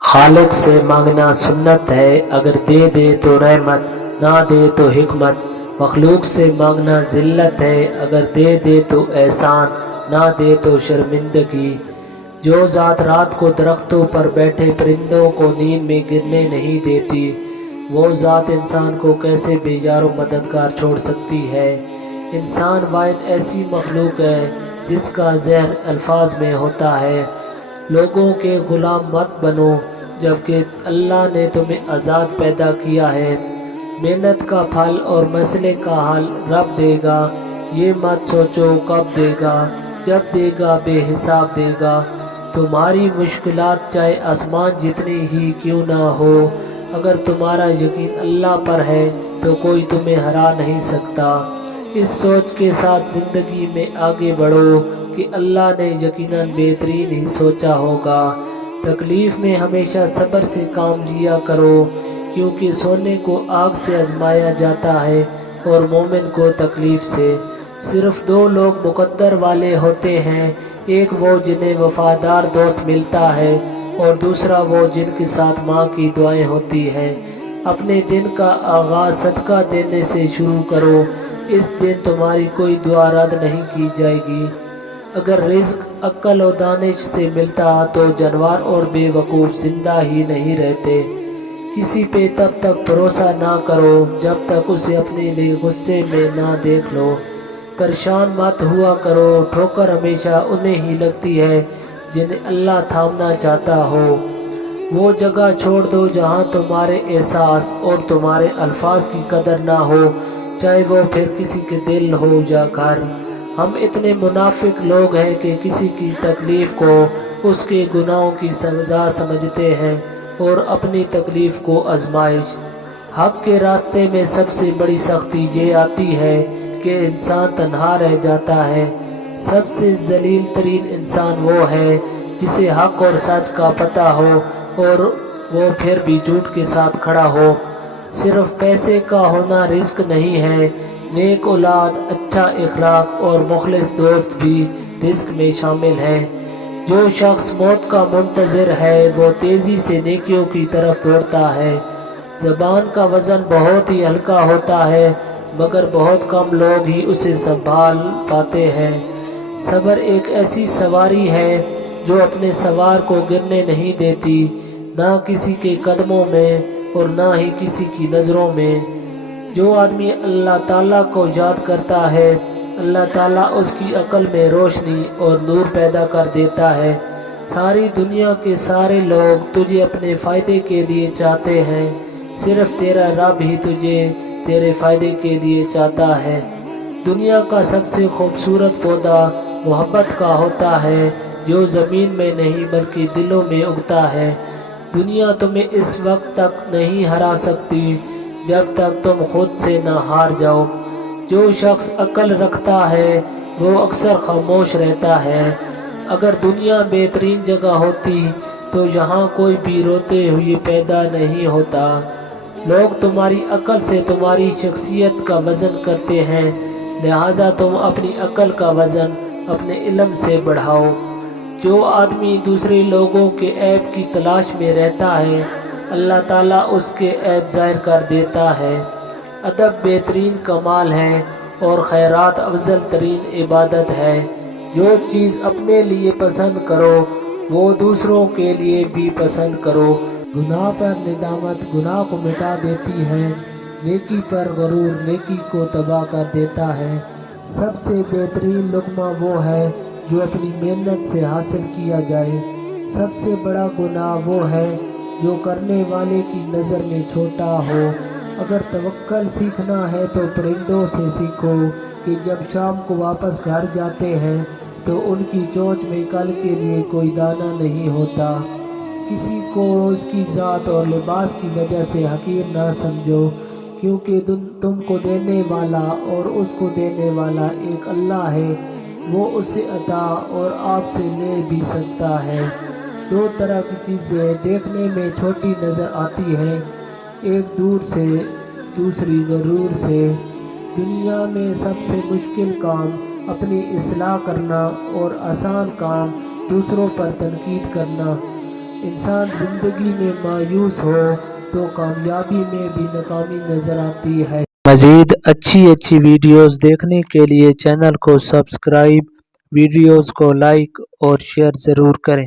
خالق سے مانگنا سنت ہے، اگر دے دے تو رحمت، نہ دے تو حکمت۔ مخلوق سے مانگنا ذلت ہے، اگر دے دے تو احسان، نہ دے تو شرمندگی۔ جو ذات رات کو درختوں پر بیٹھے پرندوں کو نیند میں گرنے نہیں دیتی، وہ ذات انسان کو کیسے بیزار و مددگار چھوڑ سکتی ہے؟ انسان واحد ایسی مخلوق ہے جس کا زہر الفاظ میں ہوتا ہے۔ لوگوں کے غلام مت بنو، جبکہ اللہ نے تمہیں آزاد پیدا کیا ہے۔ محنت کا پھل اور مسئلے کا حل رب دے گا، یہ مت سوچو کب دے گا، جب دے گا بے حساب دے گا۔ تمہاری مشکلات چاہے آسمان جتنی ہی کیوں نہ ہو، اگر تمہارا یقین اللہ پر ہے تو کوئی تمہیں ہرا نہیں سکتا۔ اس سوچ کے ساتھ زندگی میں آگے بڑھو کہ اللہ نے یقیناً بہترین ہی سوچا ہوگا۔ تکلیف میں ہمیشہ صبر سے کام لیا کرو، کیونکہ سونے کو آگ سے آزمایا جاتا ہے اور مومن کو تکلیف سے۔ صرف دو لوگ مقدر والے ہوتے ہیں، ایک وہ جنہیں وفادار دوست ملتا ہے اور دوسرا وہ جن کے ساتھ ماں کی دعائیں ہوتی ہیں۔ اپنے دن کا آغاز صدقہ دینے سے شروع کرو، اس دن تمہاری کوئی دعا رد نہیں کی جائے گی۔ اگر رزق عقل و دانش سے ملتا تو جانور اور بے وقوف زندہ ہی نہیں رہتے۔ کسی پہ تب تک بھروسہ نہ کرو جب تک اسے اپنے لیے غصے میں نہ دیکھ لو۔ پریشان مت ہوا کرو، ٹھوکر ہمیشہ انہیں ہی لگتی ہے جنہیں اللہ تھامنا چاہتا ہو۔ وہ جگہ چھوڑ دو جہاں تمہارے احساس اور تمہارے الفاظ کی قدر نہ ہو، چاہے وہ پھر کسی کے دل ہو یا گھر۔ ہم اتنے منافق لوگ ہیں کہ کسی کی تکلیف کو اس کے گناہوں کی سزا سمجھتے ہیں اور اپنی تکلیف کو آزمائش۔ حق کے راستے میں سب سے بڑی سختی یہ آتی ہے کہ انسان تنہا رہ جاتا ہے۔ سب سے ذلیل ترین انسان وہ ہے جسے حق اور سچ کا پتہ ہو اور وہ پھر بھی جھوٹ کے ساتھ کھڑا ہو۔ صرف پیسے کا ہونا رزق نہیں ہے، نیک اولاد، اچھا اخلاق اور مخلص دوست بھی رزق میں شامل ہیں۔ جو شخص موت کا منتظر ہے وہ تیزی سے نیکیوں کی طرف دوڑتا ہے۔ زبان کا وزن بہت ہی ہلکا ہوتا ہے، مگر بہت کم لوگ ہی اسے سنبھال پاتے ہیں۔ صبر ایک ایسی سواری ہے جو اپنے سوار کو گرنے نہیں دیتی، نہ کسی کے قدموں میں اور نہ ہی کسی کی نظروں میں۔ جو آدمی اللہ تعالیٰ کو یاد کرتا ہے، اللہ تعالیٰ اس کی عقل میں روشنی اور نور پیدا کر دیتا ہے۔ ساری دنیا کے سارے لوگ تجھے اپنے فائدے کے لیے چاہتے ہیں، صرف تیرا رب ہی تجھے تیرے فائدے کے لیے چاہتا ہے۔ دنیا کا سب سے خوبصورت پودا محبت کا ہوتا ہے، جو زمین میں نہیں بلکہ دلوں میں اگتا ہے۔ دنیا تمہیں اس وقت تک نہیں ہرا سکتی جب تک تم خود سے نہ ہار جاؤ۔ جو شخص عقل رکھتا ہے وہ اکثر خاموش رہتا ہے۔ اگر دنیا بہترین جگہ ہوتی تو یہاں کوئی بھی روتے ہوئے پیدا نہیں ہوتا۔ لوگ تمہاری عقل سے تمہاری شخصیت کا وزن کرتے ہیں، لہٰذا تم اپنی عقل کا وزن اپنے علم سے بڑھاؤ۔ جو آدمی دوسرے لوگوں کے عیب کی تلاش میں رہتا ہے، اللہ تعالیٰ اس کے عیب ظاہر کر دیتا ہے۔ ادب بہترین کمال ہے اور خیرات افضل ترین عبادت ہے۔ جو چیز اپنے لیے پسند کرو وہ دوسروں کے لیے بھی پسند کرو۔ گناہ پر ندامت گناہ کو مٹا دیتی ہے، نیکی پر غرور نیکی کو تباہ کر دیتا ہے۔ سب سے بہترین لقمہ وہ ہے جو اپنی محنت سے حاصل کیا جائے۔ سب سے بڑا گناہ وہ ہے جو کرنے والے کی نظر میں چھوٹا ہو۔ اگر توکل سیکھنا ہے تو پرندوں سے سیکھو کہ جب شام کو واپس گھر جاتے ہیں تو ان کی چونچ میں کل کے لیے کوئی دانہ نہیں ہوتا۔ کسی کو اس کی ذات اور لباس کی وجہ سے حقیر نہ سمجھو، کیونکہ تم کو دینے والا اور اس کو دینے والا ایک اللہ ہے، وہ اسے عطا اور آپ سے لے بھی سکتا ہے۔ دو طرح کی چیزیں دیکھنے میں چھوٹی نظر آتی ہیں، ایک دور سے دوسری غرور سے۔ دنیا میں سب سے مشکل کام اپنی اصلاح کرنا اور آسان کام دوسروں پر تنقید کرنا۔ انسان زندگی میں مایوس ہو تو کامیابی میں بھی ناکامی نظر آتی ہے۔ مزید اچھی ویڈیوز دیکھنے کے لیے چینل کو سبسکرائب، ویڈیوز کو لائک اور شیئر ضرور کریں۔